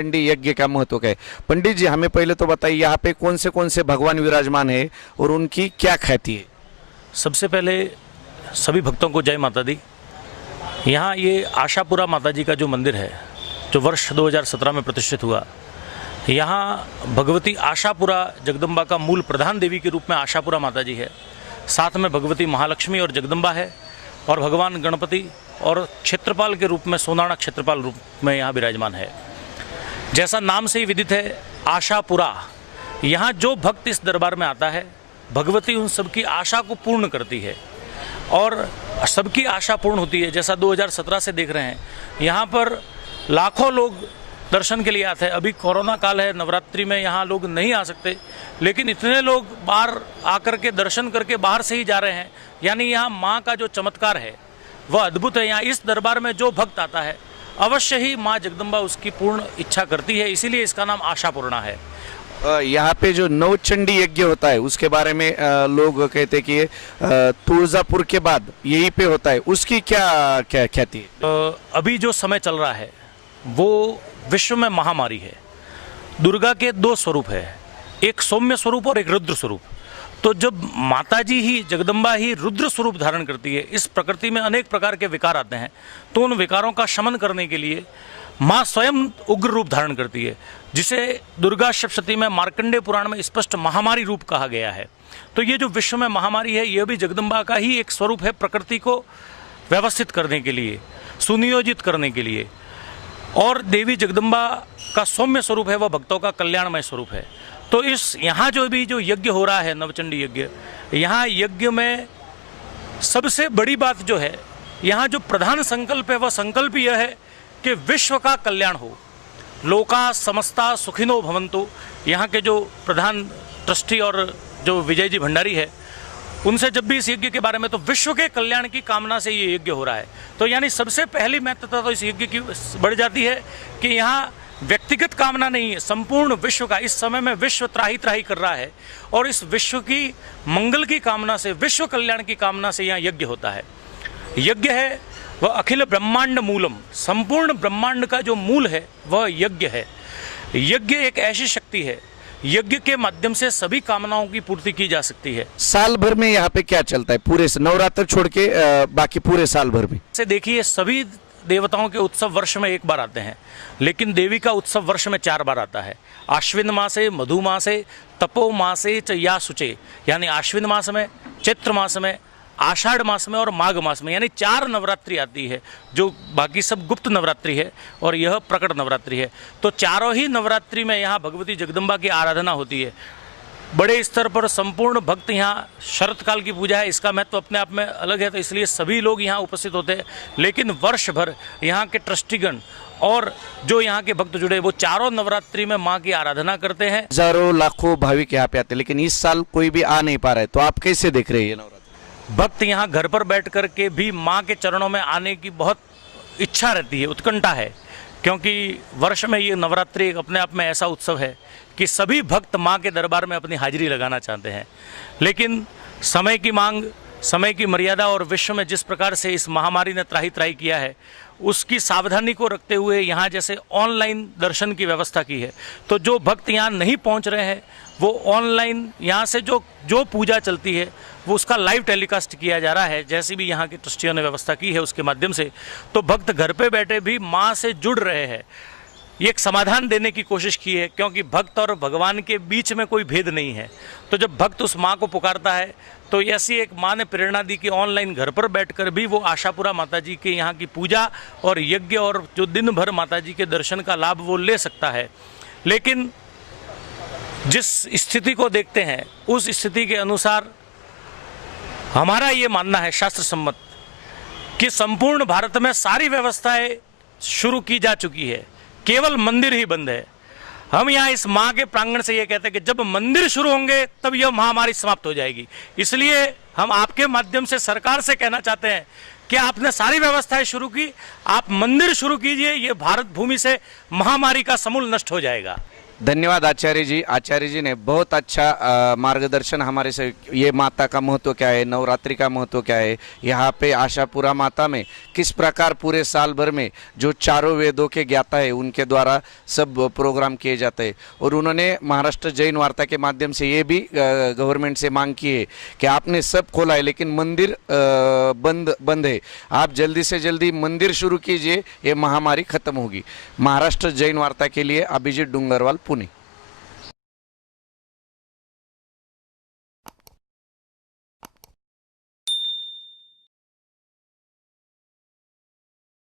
चंडी यज्ञ का महत्व क्या है? पंडित जी, हमें पहले तो बताइए यहाँ पे कौन से भगवान विराजमान है और उनकी क्या ख्याति है? सबसे पहले सभी भक्तों को जय माता दी। यहाँ ये आशापुरा माता जी का जो मंदिर है, जो वर्ष 2017 में प्रतिष्ठित हुआ, यहाँ भगवती आशापुरा जगदम्बा का मूल प्रधान देवी के रूप में आशापुरा माता जी है। साथ में भगवती महालक्ष्मी और जगदम्बा है, और भगवान गणपति और क्षेत्रपाल के रूप में सोनाना क्षेत्रपाल रूप में यहाँ विराजमान है। जैसा नाम से ही विदित है, आशापुरा, यहाँ जो भक्त इस दरबार में आता है, भगवती उन सबकी आशा को पूर्ण करती है और सबकी आशा पूर्ण होती है। जैसा 2017 से देख रहे हैं, यहाँ पर लाखों लोग दर्शन के लिए आते हैं। अभी कोरोना काल है, नवरात्रि में यहाँ लोग नहीं आ सकते, लेकिन इतने लोग बाहर आकर के दर्शन करके बाहर से ही जा रहे हैं। यानी यहाँ माँ का जो चमत्कार है वह अद्भुत है। यहाँ इस दरबार में जो भक्त आता है, अवश्य ही माँ जगदम्बा उसकी पूर्ण इच्छा करती है, इसीलिए इसका नाम आशापूर्णा है। यहाँ पे जो नवचंडी यज्ञ होता है उसके बारे में लोग कहते हैं कि ये तुळजापुर के बाद यहीं पे होता है, उसकी क्या क्या ख्याति है? अभी जो समय चल रहा है वो विश्व में महामारी है। दुर्गा के दो स्वरूप है, एक सौम्य स्वरूप और एक रुद्र स्वरूप। तो जब माताजी ही, जगदम्बा ही रुद्र स्वरूप धारण करती है, इस प्रकृति में अनेक प्रकार के विकार आते हैं, तो उन विकारों का शमन करने के लिए माँ स्वयं उग्र रूप धारण करती है, जिसे दुर्गा सप्तशती में मार्कंडेय पुराण में स्पष्ट महामारी रूप कहा गया है। तो ये जो विश्व में महामारी है, यह भी जगदम्बा का ही एक स्वरूप है, प्रकृति को व्यवस्थित करने के लिए, सुनियोजित करने के लिए। और देवी जगदम्बा का सौम्य स्वरूप है, वह भक्तों का कल्याणमय स्वरूप है। तो इस यहाँ जो यज्ञ हो रहा है, नवचंडी यज्ञ, यहाँ यज्ञ में सबसे बड़ी बात जो है, यहाँ जो प्रधान संकल्प है, वह संकल्प यह है कि विश्व का कल्याण हो, लोका समस्ता सुखिनो भवन्तु। यहाँ के जो प्रधान ट्रस्टी और जो विजय जी भंडारी है, उनसे जब भी इस यज्ञ के बारे में, तो विश्व के कल्याण की कामना से ये यज्ञ हो रहा है। तो यानी सबसे पहली महत्वता तो इस यज्ञ की बढ़ जाती है कि यहाँ व्यक्तिगत कामना नहीं है, संपूर्ण विश्व का। इस समय में विश्व त्राही त्राही कर रहा है और इस विश्व की मंगल की कामना से, विश्व कल्याण की कामना से यहाँ यज्ञ होता है। यज्ञ है वह अखिल ब्रह्मांड मूलम, संपूर्ण ब्रह्मांड का जो मूल है वह यज्ञ है। यज्ञ एक ऐसी शक्ति है, यज्ञ के माध्यम से सभी कामनाओं की पूर्ति की जा सकती है। साल भर में यहाँ पे क्या चलता है, पूरे नवरात्र छोड़ के बाकी पूरे साल भर में? से देखिए, सभी देवताओं के उत्सव वर्ष में एक बार आते हैं, लेकिन देवी का उत्सव वर्ष में 4 बार आता है। आश्विन मासे, मधु मासे, तपो मासे च या शुचे, यानी आश्विन मास में, चैत्र मास में, आषाढ़ मास में और माघ मास में, यानी 4 नवरात्रि आती है। जो बाकी सब गुप्त नवरात्रि है और यह प्रकट नवरात्रि है। तो चारों ही नवरात्रि में यहाँ भगवती जगदम्बा की आराधना होती है। बड़े स्तर पर संपूर्ण भक्त यहाँ, शरत काल की पूजा है, इसका महत्व अपने आप में अलग है, तो इसलिए सभी लोग यहाँ उपस्थित होते हैं। लेकिन वर्ष भर यहाँ के ट्रस्टीगण और जो यहाँ के भक्त जुड़े, वो चारों नवरात्रि में माँ की आराधना करते हैं। हजारों लाखों भाविक यहाँ पे आते हैं, लेकिन इस साल कोई भी आ नहीं पा रहा है, तो आप कैसे देख रहे हैं ये नवरात्र? भक्त यहाँ घर पर बैठ कर के भी माँ के चरणों में आने की बहुत इच्छा रहती है, उत्कंठा है, क्योंकि वर्ष में ये नवरात्रि एक अपने आप में ऐसा उत्सव है कि सभी भक्त माँ के दरबार में अपनी हाजिरी लगाना चाहते हैं। लेकिन समय की मांग, समय की मर्यादा और विश्व में जिस प्रकार से इस महामारी ने त्राही त्राही किया है, उसकी सावधानी को रखते हुए यहाँ जैसे ऑनलाइन दर्शन की व्यवस्था की है। तो जो भक्त यहाँ नहीं पहुँच रहे हैं, वो ऑनलाइन यहाँ से जो पूजा चलती है वो उसका लाइव टेलीकास्ट किया जा रहा है, जैसी भी यहाँ के ट्रस्टियों ने व्यवस्था की है उसके माध्यम से। तो भक्त घर पे बैठे भी माँ से जुड़ रहे हैं। ये एक समाधान देने की कोशिश की है, क्योंकि भक्त और भगवान के बीच में कोई भेद नहीं है। तो जब भक्त उस माँ को पुकारता है, तो ऐसी एक माँ ने प्रेरणा दी कि ऑनलाइन घर पर बैठकर भी वो आशापुरा माता जी के यहाँ की पूजा और यज्ञ और जो दिन भर माता जी के दर्शन का लाभ वो ले सकता है। लेकिन जिस स्थिति को देखते हैं, उस स्थिति के अनुसार हमारा ये मानना है शास्त्र सम्मत कि संपूर्ण भारत में सारी व्यवस्थाएं शुरू की जा चुकी है, केवल मंदिर ही बंद है। हम यहाँ इस माँ के प्रांगण से ये कहते हैं कि जब मंदिर शुरू होंगे तब यह महामारी समाप्त हो जाएगी। इसलिए हम आपके माध्यम से सरकार से कहना चाहते हैं कि आपने सारी व्यवस्थाएं शुरू की, आप मंदिर शुरू कीजिए, ये भारत भूमि से महामारी का समूल नष्ट हो जाएगा। धन्यवाद आचार्य जी ने बहुत अच्छा मार्गदर्शन हमारे से, ये माता का महत्व क्या है, नवरात्रि का महत्व क्या है, यहाँ पे आशापुरा माता में किस प्रकार पूरे साल भर में जो चारों वेदों के ज्ञाता है उनके द्वारा सब प्रोग्राम किए जाते हैं। और उन्होंने महाराष्ट्र जैन वार्ता के माध्यम से ये भी गवर्नमेंट से मांग की है कि आपने सब खोला है लेकिन मंदिर बंद है, आप जल्दी से जल्दी मंदिर शुरू कीजिए, ये महामारी खत्म होगी। महाराष्ट्र जैन वार्ता के लिए अभिजीत डूंगरवाल, पुणे।